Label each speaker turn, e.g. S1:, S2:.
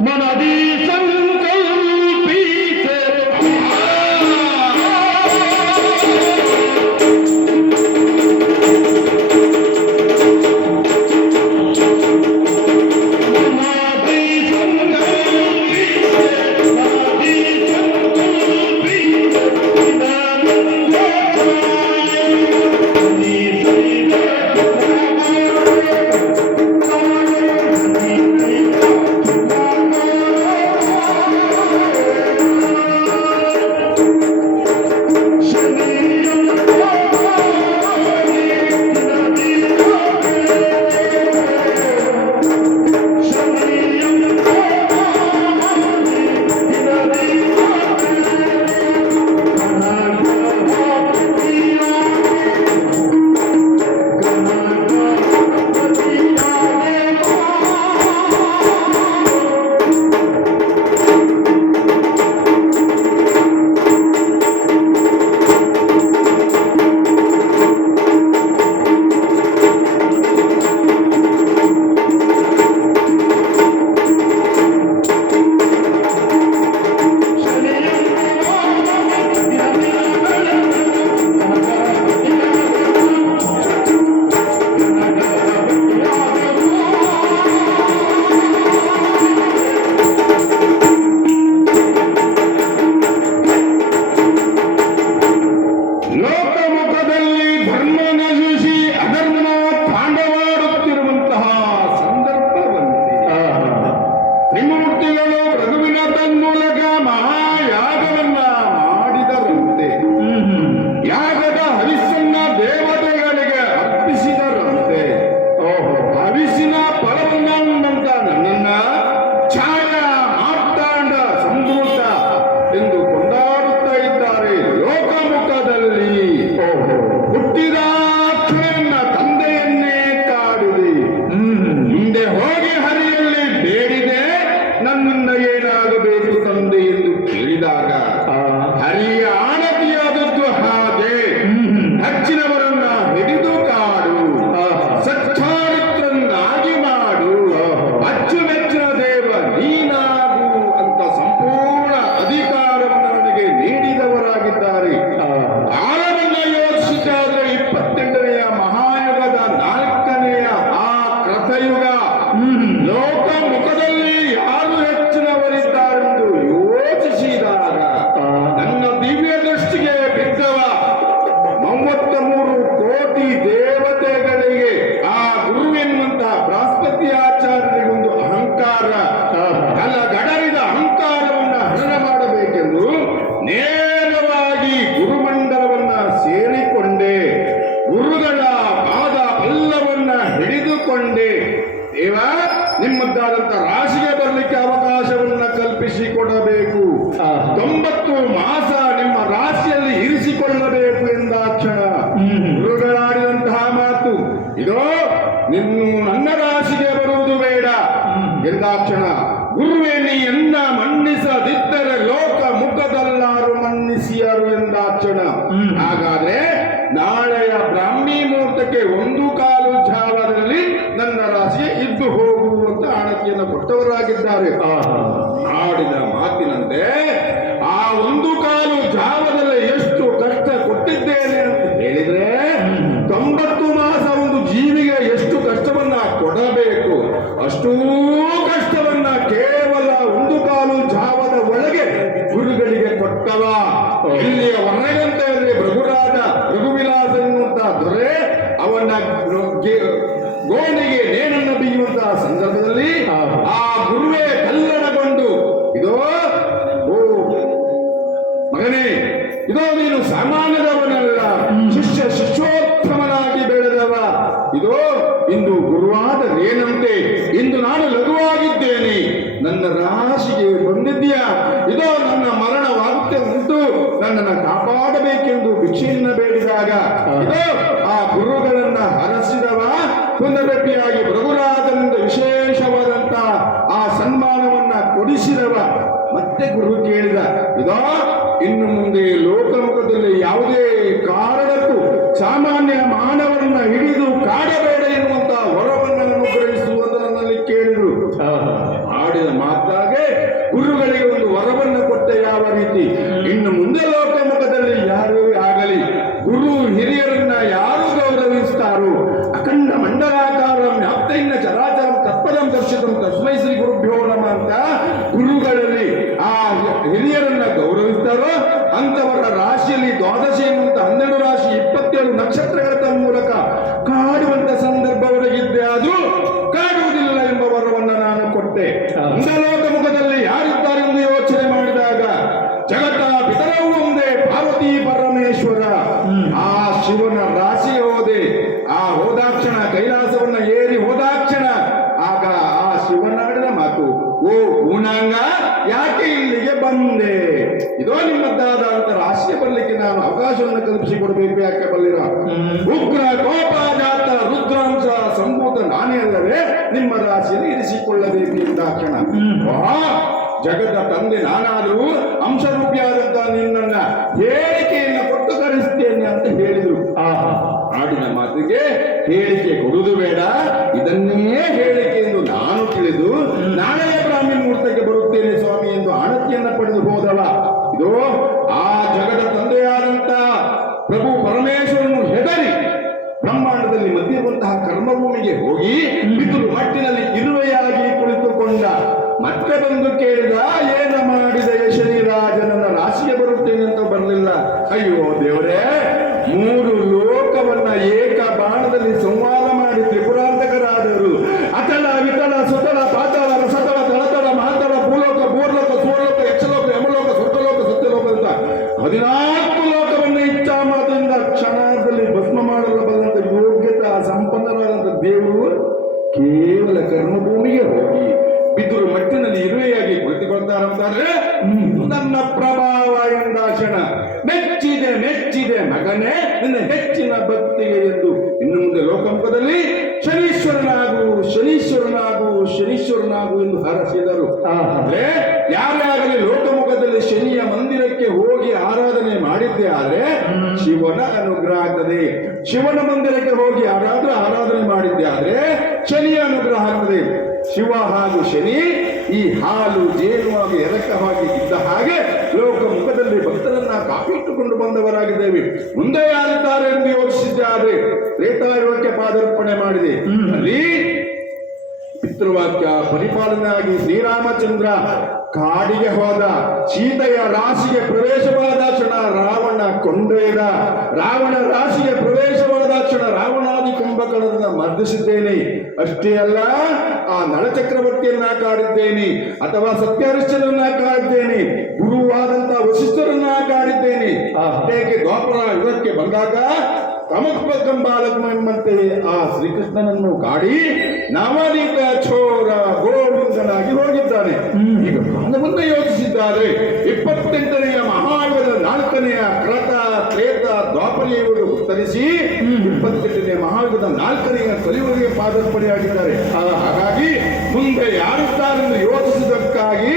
S1: मनदी संग ಲೋಕಮುಖದಲ್ಲಿ ಧರ್ಮ ನಿಮ್ಮದ್ದಾದಂತ ರಾಶಿಗೆ ಬರಲಿಕ್ಕೆ ಅವಕಾಶವನ್ನ ಕಲ್ಪಿಸಿಕೊಡಬೇಕು. ತೊಂಬತ್ತು ಮಾಸ ನಿಮ್ಮ ರಾಶಿಯಲ್ಲಿ ಇರಿಸಿಕೊಳ್ಳಬೇಕು ಎಂದಾಕ್ಷಣ ಗುರುಗಳಾಡಿದಂತಹ ಮಾತು ಇದು ನಿನ್ನ ನನ್ನ ರಾಶಿಗೆ ಬರುವುದು ಬೇಡ. ಎಂದಾಕ್ಷಣ ಗುರುವೇ ನೀನ್ನ ಮನ್ನಿಸದಿದ್ದರೆ ಲೋಕ ಮುಖದಲ್ಲಾರು ಮನ್ನಿಸಿಯರು ಎಂದಾಕ್ಷಣ ಹಾಗಾದ್ರೆ ನಾಳೆಯ ಬ್ರಾಹ್ಮಿ ಮುಹೂರ್ತಕ್ಕೆ ಒಂದು ಕಾಲ ಕೊಟ್ಟವರಾಗಿದ್ದಾರೆ ಆಹಾ. ಮಗನೇ, ಇದೋ ನೀನು ಸಾಮಾನ್ಯದವನಲ್ಲ. ಶಿಷ್ಯ ಶಿಷ್ಯೋತ್ತಮನಾಗಿ ಬೆಳೆದವ. ಇದೋ, ಇಂದು ಗುರುವಾದ ರೇನಂತೆ, ಇಂದು ನಾನು ಲಘುವಾಗಿದ್ದೇನೆ. ನನ್ನ ರಾಶಿಗೆ ಬಂದಿದ್ದೀಯ? ಇದೋ, ನನ್ನ ಮರಣವಾಗುತ್ತೆ ಉಂಟು ನನ್ನನ್ನು ಕಾಪಾಡಬೇಕೆಂದು ಭಿಕ್ಷೆಯನ್ನು ಬೇಡಿದಾಗ. ಇದೋ, ಆ ಗುರುಗಳನ್ನ ಹರಸಿದವ ಪುನರಟ್ಟಿಯಾಗಿ ಭೃಗುರಾಜನಿಂದ ವಿಶೇಷವಾದಂತಹ ಆ ಸನ್ಮಾನವನ್ನ ಕೊಡಿಸಿದವ. ಮತ್ತೆ ಗುರು ಕೇಳಿದ, ಇದೋ ಇನ್ನು ಮುಂದೆ ಲೋಕಂ ನಕ್ಷತ್ರಗಳ ತಮ್ಮ ಮೂಲಕ ಕಾಡುವಂತ ಸಂದರ್ಭ ಒದಗಿದ್ದೆ ಆದ್ರೂ ಕಾಡುವುದಿಲ್ಲ ಎಂಬ ವರವನ್ನು ನಾನು ಕೊಟ್ಟೆ. ಮುಂದಲೋಕ ಮುಖದಲ್ಲಿ ಯಾರಿದ್ದಾರೆ ಎಂದು ಯೋಚನೆ ಮಾಡಿದಾಗ ಜಗತ್ತ ಪಿತರವು ಒಂದೇ ಪಾರ್ವತಿ ಪರಮೇಶ್ವರ. ಆ ಶಿವನ ರಾಶಿ ಹೋದೆ ಆ ಹೋದಾಕ್ಷಣ ಕೈಲಾಸವನ್ನ ಏರಿ ಹೋದಾಕ್ಷಣ. ಆಗ ಆ ಶಿವನಾಡಿನ ಮಾತು ಓ ಗುಣಾಂಗ ಯಾಕೆ ಇಲ್ಲಿಗೆ ಬಂದೆ? ಇದೋ ನಿಮ್ಮದ್ದಾದಂತ ರಾಶಿಯ ಬರಲಿಕ್ಕೆ ನಾನು ಅವಕಾಶವನ್ನು ಕಲ್ಪಿಸಿಕೊಡ್ಬೇಕು ಯಾಕೆ ಉಗ್ರ ಕೋಪಾಜಾತ ರುದ್ರಾಂಶ ಸಂಭೂತ ನಾನೇ ಅಲ್ಲವೇ ನಿಮ್ಮ ರಾಶಿಯಲ್ಲಿ ಇರಿಸಿಕೊಳ್ಳಬೇಕು ಎಂದ ಕ್ಷಣ ಜಗದ ತಂದೆ ನಾನಾದರೂ ಅಂಶರೂಪಿಯಾದಂತ ನಿನ್ನನ್ನ ಹೇಳಿಕೆಯನ್ನು ಕೊಟ್ಟು ಕರೆಸ್ತೇನೆ ಅಂತ ಹೇಳಿದರು. ಆಹಾ ಆಡಿನ ಮಾತಿಗೆ ಹೇಳಿಕೆ ಕೊಡುವುದು ಬೇಡ. ಮತ್ತೆ ಲೋಕಮುಖದಲ್ಲಿ ಶನೀಶ್ವರನಾಗು ಶನೀಶ್ವರನಾಗು ಶನೀಶ್ವರನಾಗು ಎಂದು ಹರಸಿದರು. ಆದ್ರೆ ಯಾರ್ಯಾಗಲಿ ಲೋಕಮುಖದಲ್ಲಿ ಶನಿಯ ಮಂದಿರಕ್ಕೆ ಹೋಗಿ ಆರಾಧನೆ ಮಾಡಿದ್ದೆ ಆದ್ರೆ ಶಿವನ ಅನುಗ್ರಹ ಆಗ್ತದೆ. ಶಿವನ ಮಂದಿರಕ್ಕೆ ಹೋಗಿ ಯಾರಾದ್ರೂ ಆರಾಧನೆ ಮಾಡಿದ್ದೆ ಆದ್ರೆ ಶನಿಯ ಅನುಗ್ರಹ ಆಗ್ತದೆ. ಶಿವ ಹಾಗೂ ಶನಿ ಈ ಹಾಲು ಜೇನುವಾಗಿ ಎರಕವಾಗಿ ಇದ್ದ ಹಾಗೆ ಲೋಕ ಮುಖದಲ್ಲಿ ಕಾಪಿಟ್ಟುಕೊಂಡು ಬಂದವರಾಗಿದ್ದೇವೆ. ಮುಂದೆ ಯಾರಿದ್ದಾರೆ ಎಂದು ಯೋಚಿಸಿದ್ದಾರೆ. ತ್ರೇತಾಯುಗಕ್ಕೆ ಪಾದಾರ್ಪಣೆ ಮಾಡಿದೆ. ಅಲ್ಲಿ ಪಿತೃವಾಕ್ಯ ಪರಿಪಾಲನೆಯಾಗಿ ಶ್ರೀರಾಮಚಂದ್ರ ಕಾಡಿಗೆ ಹೋದ ಸೀತೆಯ ರಾಶಿಗೆ ಪ್ರವೇಶವಾದ ಕ್ಷಣ ರಾವಣ ಕೊಂಡೇದ ರಾವಣ ರಾಶಿಗೆ ಪ್ರವೇಶವಾದ ಕ್ಷಣ ರಾವಣಾದಿ ಕುಂಭಕರ್ಣನ ಮರ್ದಿಸಿದ್ದೇನೆ. ಅಷ್ಟೇ ಅಲ್ಲ ಆ ನಳಚಕ್ರವರ್ತಿಯನ್ನ ಕಾಡಿದ್ದೇನೆ ಅಥವಾ ಸತ್ಯಹರಿಶ್ಚಂದ್ರನ ಕಾಡಿದ್ದೇನೆ ಗುರುವಾದಂತಹ ವಶಿಷ್ಠರನ್ನ ಕಾಡಿದ್ದೇನೆ. ಹೇಗೆ ದ್ವಾಪರ ಯುಗಕ್ಕೆ ಬಂದಾಗ ಎಂಬಂತೆ ಆ ಶ್ರೀಕೃಷ್ಣನನ್ನು ಕಾಡಿ ನವನೀತ ಚೋರ ಗೋವಿಂದನಾಗಿ ಹೋಗಿದ್ದಾನೆ. ಈಗ ಯೋಚಿಸಿದ್ದಾರೆ ಇಪ್ಪತ್ತೆಂಟನೆಯ ಮಹಾಯುಗದ ನಾಲ್ಕನೆಯ ಕ್ರತ ತ್ರೇತ ದ್ವಾಪರಿಯವರು ಉತ್ತರಿಸಿ ಇಪ್ಪತ್ತೆಂಟನೆಯ ಮಹಾಯುಗದ ನಾಲ್ಕನೆಯ ಕಲಿಯುಗಕ್ಕೆ ಪಾದಾರ್ಪಣೆಯಾಗಿದ್ದಾರೆ. ಆ- ಹಾಗಾಗಿ ಮುಂದೆ ಯಾರಿದ್ದಾರೆಂದು ಯೋಚಿಸಿದ್ದಕ್ಕಾಗಿ